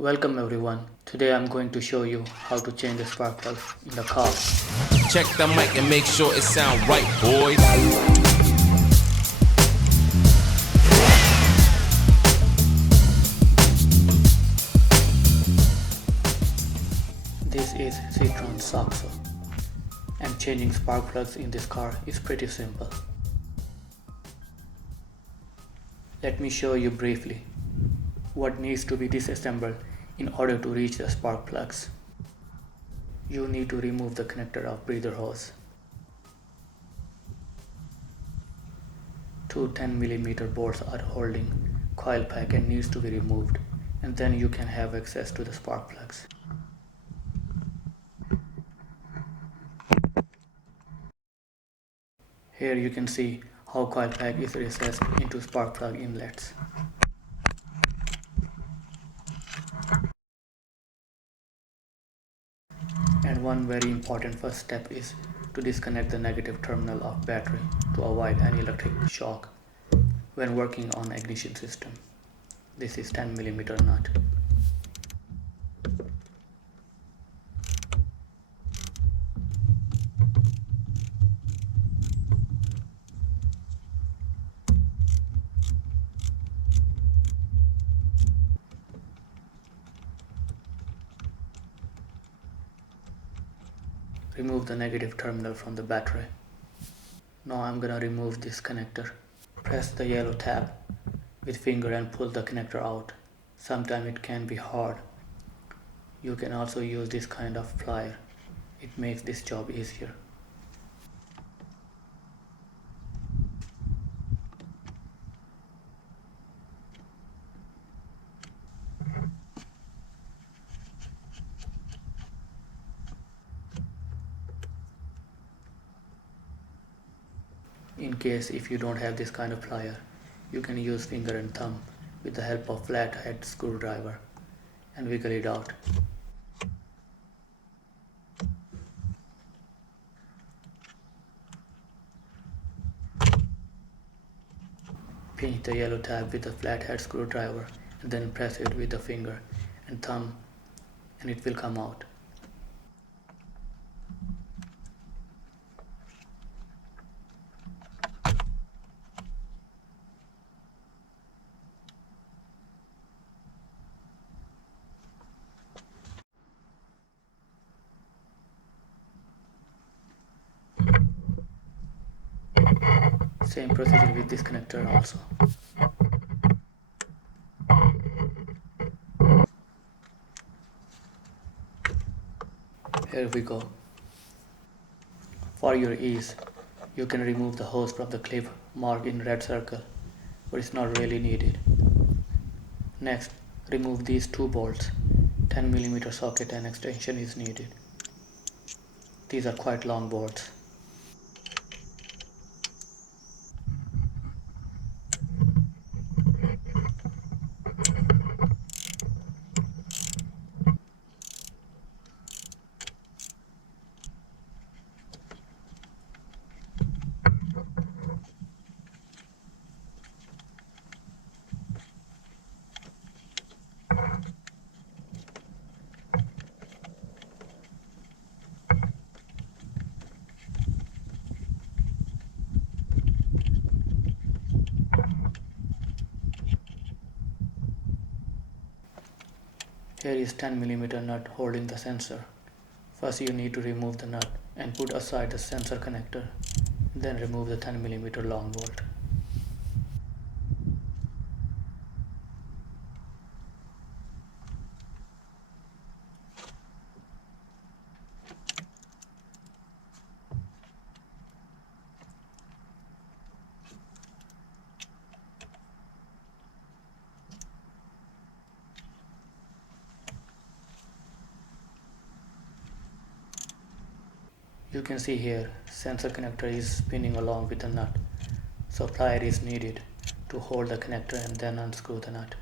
Welcome everyone. Today I'm going to show you how to change the spark plug in the car. Check the mic and make sure it sound right, boys. This is Citroen Saxo, and changing spark plugs in this car is pretty simple. Let me show you briefly what needs to be disassembled in order to reach the spark plugs. You need to remove the connector of breather hose. Two 10mm bolts are holding coil pack and needs to be removed, and then you can have access to the spark plugs. Here you can see how coil pack is recessed into spark plug inlets. And one very important first step is to disconnect the negative terminal of battery to avoid any electric shock when working on ignition system. This is 10mm nut. Remove the negative terminal from the battery. Now I'm gonna remove this connector. Press the yellow tab with finger and pull the connector out. Sometimes it can be hard. You can also use this kind of plier. It makes this job easier. In case if you don't have this kind of plier, you can use finger and thumb with the help of flathead screwdriver and wiggle it out. Pinch the yellow tab with the flathead screwdriver and then press it with the finger and thumb and it will come out. Same procedure with this connector also. Here we go. For your ease, you can remove the hose from the clip marked in red circle, but it's not really needed. Next, remove these two bolts. 10mm socket and extension is needed. These are quite long bolts. Here is 10mm nut holding the sensor. First you need to remove the nut and put aside the sensor connector. Then remove the 10mm long bolt. You can see here sensor connector is spinning along with the nut, so plier is needed to hold the connector and then unscrew the nut.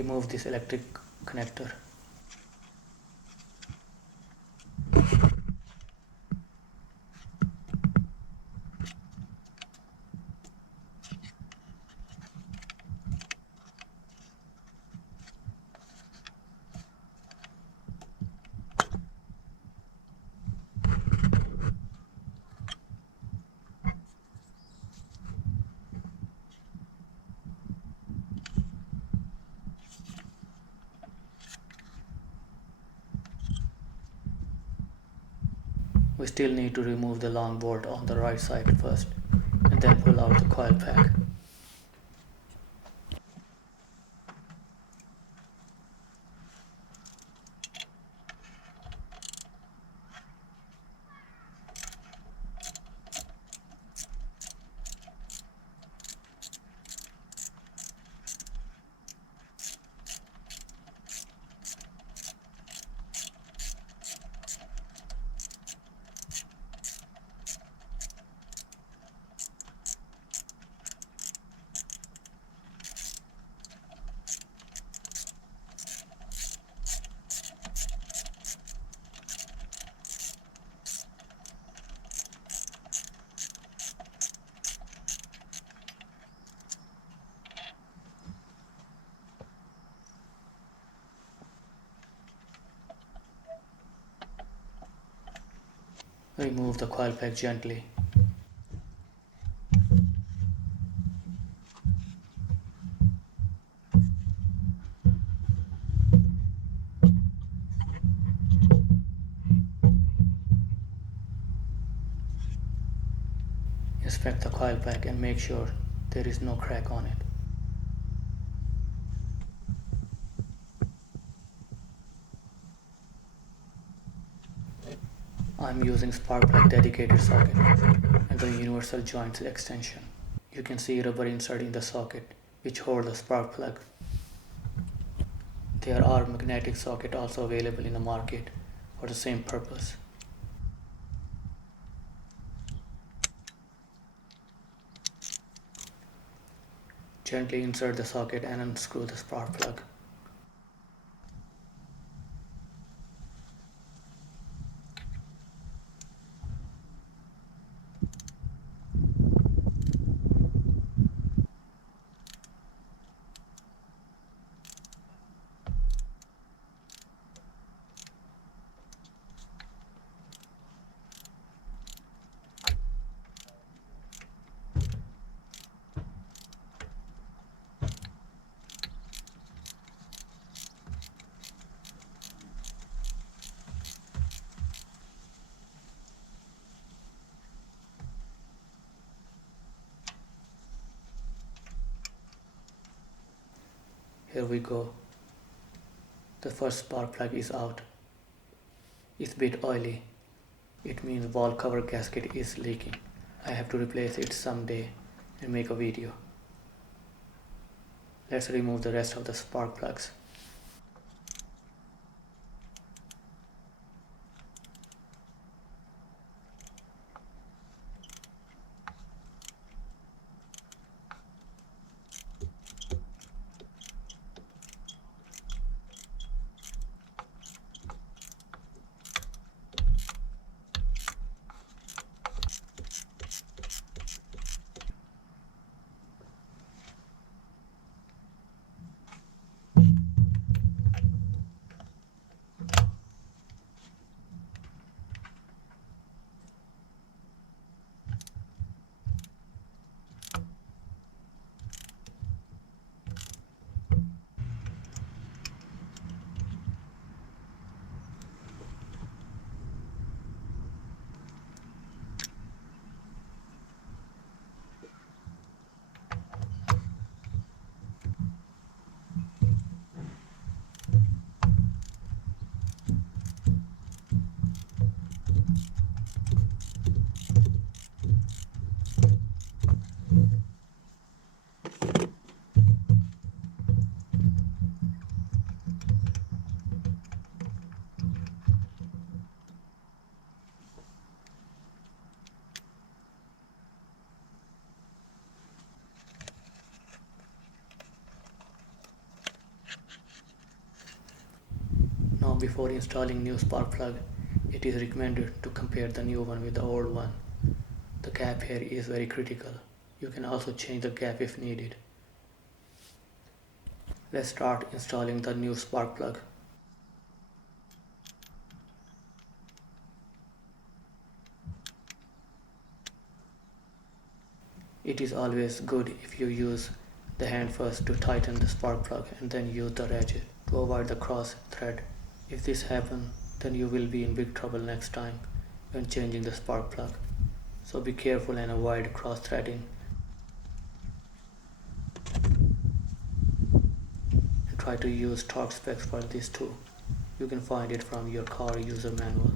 Remove this electric connector. We still need to remove the long bolt on the right side first, and then pull out the coil pack. Remove the coil pack gently. Inspect the coil pack and make sure there is no crack on it. I'm using spark plug dedicated socket and the universal joints extension. You can see rubber insert in the socket which hold the spark plug. There are magnetic sockets also available in the market for the same purpose. Gently insert the socket and unscrew the spark plug. Here we go. The first spark plug is out. It's a bit oily. It means valve cover gasket is leaking. I have to replace it someday and make a video. Let's remove the rest of the spark plugs. before installing new spark plug, it is recommended to compare the new one with the old one. The gap here is very critical. You can also change the gap if needed. Let's start installing the new spark plug. It is always good if you use the hand first to tighten the spark plug and then use the ratchet to avoid the cross thread. If this happens, then you will be in big trouble next time when changing the spark plug. So be careful and avoid cross threading and try to use torque specs for this too. You can find it from your car user manual.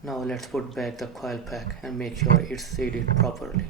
Now let's put back the coil pack and make sure it's seated properly.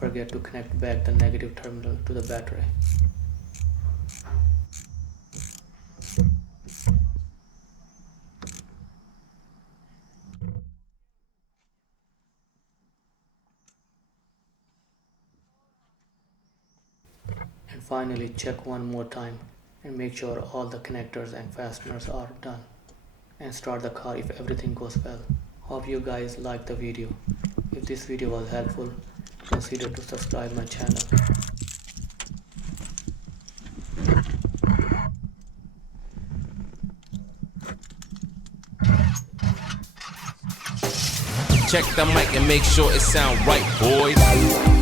forget to connect back the negative terminal to the battery. And finally, check one more time and make sure all the connectors and fasteners are done, and start the car if everything goes well. Hope you guys liked the video. If this video was helpful, consider to subscribe my channel. Check the mic and make sure it sound right, boys.